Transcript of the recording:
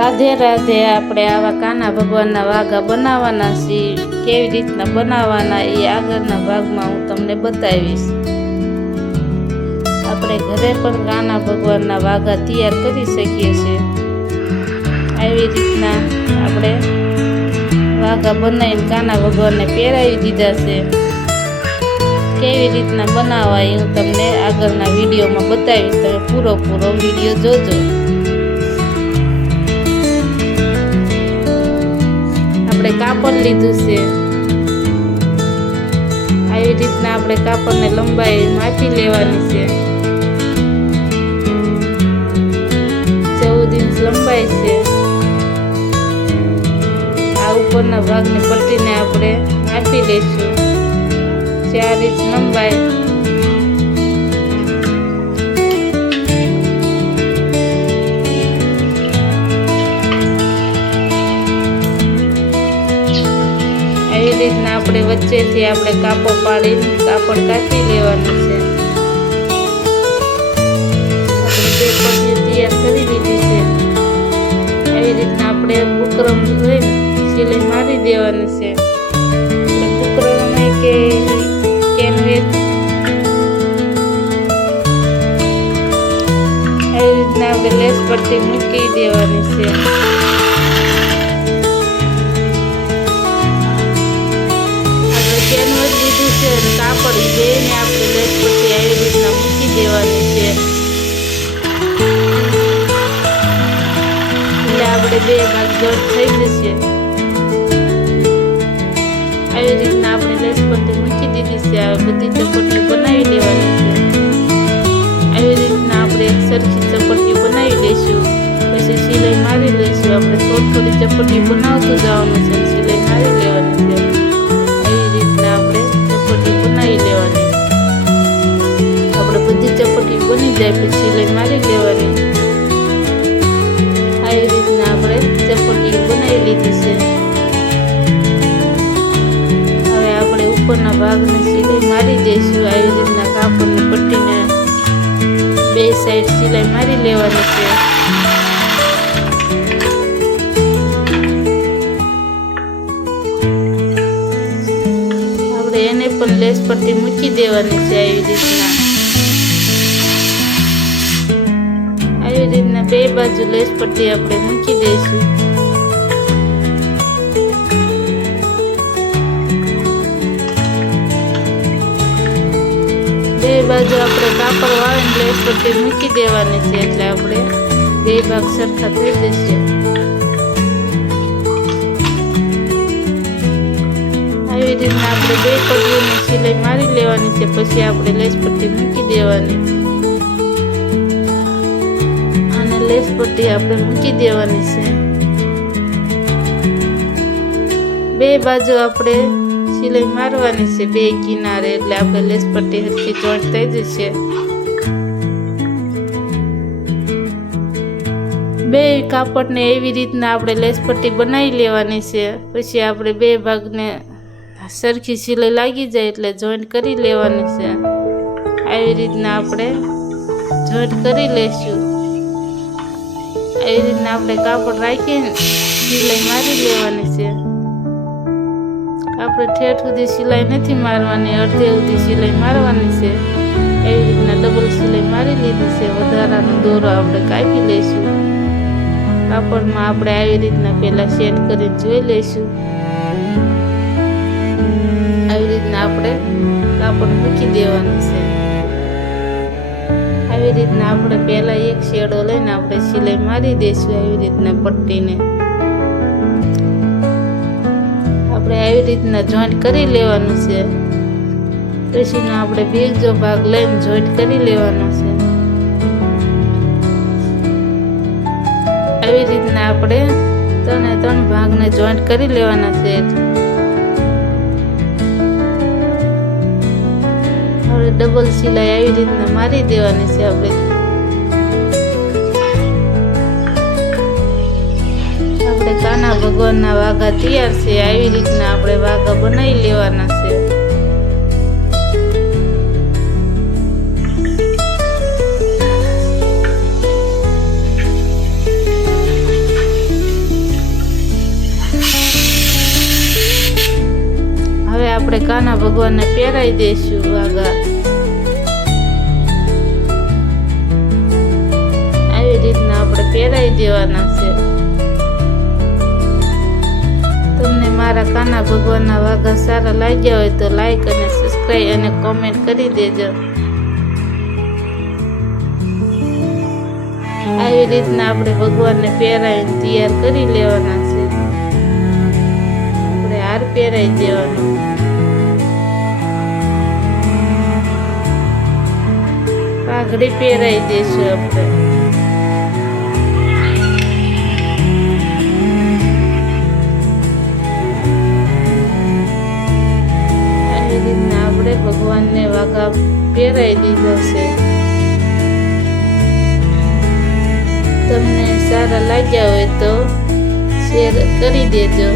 રાધે રાધે। આપણે આવા કાના ભગવાનના વાઘા બનાવવાના છીએ। કેવી રીતના બનાવવાના એ આગળના ભાગમાં હું તમને બતાવીશ। આપણે ઘરે પણ કાના ભગવાનના વાઘા તૈયાર કરી શકીએ છીએ। આવી રીતના આપણે વાઘા બનાવીને કાના ભગવાનને પહેરાવી દીધા છે। કેવી રીતના બનાવવા એ હું તમને આગળના વિડીયોમાં બતાવીશ। તમે પૂરો વિડીયો જોજો। આપણે કાપડ લીધું છે। આવી રીતના આપણે કાપડને લંબાઈ માપી લેવાની છે। 14 ઇંચ લંબાઈ છે। આ ઉપરના ભાગની પટ્ટીને આપણે માપી લઈશું। 4 ઇંચ લંબાઈ। આવી રીતના આપણે વચ્ચેથી આપણે કાપો પાડીને કાપડ કાપી લેવાનું છે। આપણે બે પટ્ટીઓ તૈયાર કરી દીધી છે। આવી રીતના આપણે બુકરમ લઈને સિલાઈ મારી દેવાની છે। બુકરમ કે કેનવેસ આવી રીતના આપણે લેસ પટ્ટી મૂકી દેવાની છે। કેનવસ લીધું છે અને કાપડ બેને આપણે લેસ પટ્ટી આવી રીતના મૂકી દેવાની છે। એટલે આપણે બે ભાગ ગઢ થઈ જશે। આવી રીતના આપણે લેસ પટ્ટી મૂકી દીધી છે। હવે બધી ચપટીઓ બનાવી લેવાની છે। આવી રીતના આપણે એક સરખી ચપટી બનાવી લઈશું। પછી સિલાઈ મારી લઈશું। આપણે થોડી ચપટી બનાવતું જવાનું છે, સિલાઈ મારી લેવાની છે। આવી રીતના આપણે ચપટી બનાવી લેવાની। આપણે બધી ચપટી બની જાય પછી સિલાઈ મારી લેવાની। આવી રીતના આપણે ચપટી બનાવી લીધી છે। હવે આપણે ઉપરના ભાગને સિલાઈ મારી દઈશું। આવી રીતના કાપડની પટ્ટીને બે સાઈડ સિલાઈ મારી લેવાની છે। આપણે એને પણ લેસ પટ્ટી મૂકી દેવાની છે। આવી રીતના બે બાજુ લેસ પટ્ટી આપણે મૂકી દઈશું। બે બાજુ આપણે કાપડ વાળીને લેસ પટ્ટી મૂકી દેવાની છે। એટલે આપણે બે ભાગ સરખા થઈ જશે। આવી રીતના આપણે બે પટ્ટીઓની સિલાઈ મારી લેવાની છે। પછી આપણે લેસ પટ્ટી મૂકી દેવાની અને લેસ પટ્ટી આપણે મૂકી દેવાની છે। બે બાજુ આપણે સિલાઈ મારવાની છે બે કિનારે, એટલે આપણે લેસ પટ્ટી હરખી જોઈન્ટ થઈ જશે। બે કાપડને એવી રીતના આપણે લેસ પટ્ટી બનાવી લેવાની છે। પછી આપણે બે ભાગને સરખી સિલાઈ લાગી જાય એટલે જોઈન્ટ કરી લેવાની છે। આવી રીતના આપણે જોઈન્ટ કરી લઈશું। આવી રીતના આપણે કાપડ રાખીને સિલાઈ મારી લેવાની છે। આપણે ઠેઠ સુધી સિલાઈ નથી મારવાની, અડધે સુધી સિલાઈ મારવાની છે। એવી રીતના ડબલ સિલાઈ મારી લીધી છે। વધારાનો દોરો આપણે કાપી લઈશું। કાપડમાં આપણે આવી રીતના પહેલા સેટ કરીને જોઈ લઈશું। આવી રીતના આપણે કાપડ મૂકી દેવાનું છે। આવી રીતના આપણે પહેલા એક શેડો લઈને આપણે સિલાઈ મારી દઈશું। આવી રીતના પટ્ટીને આપણે આવી રીતના જોઈન્ટ કરી લેવાનું છે। પછીનો આપણે બીજો ભાગ લઈને જોઈન્ટ કરી લેવાનો છે। આવી રીતના આપણે ત્રણ ભાગને જોઈન્ટ કરી લેવાના છે। હવે ડબલ સિલાઈ આવી રીતના મારી દેવાની છે। આપણે કાના ભગવાનના વાઘા તૈયાર છે। આવી રીતના આપણે વાઘા બનાવી લેવાના છે। આપણે કાના ભગવાનને પહેરાવી દઈશું વાઘા. આવી રીતના આપણે પહેરાવી દેવાના છે. તમને મારા કાના ભગવાનના વાઘા સારા લાગ્યા હોય તો લાઈક અને સબસ્ક્રાઈબ અને કોમેન્ટ કરી દેજો. આવી રીતના આપણે ભગવાનને પહેરાવીને તૈયાર કરી લેવાના છે. આપણે હાર પહેરાવી દેવાનો. પાઘડી પહેરાવી દઈશું આપણે. આવી રીતના આપણે ભગવાનને વાઘા પહેરાવી દીધા છે. તમને સારા લાગ્યા હોય તો શેર કરી દેજો.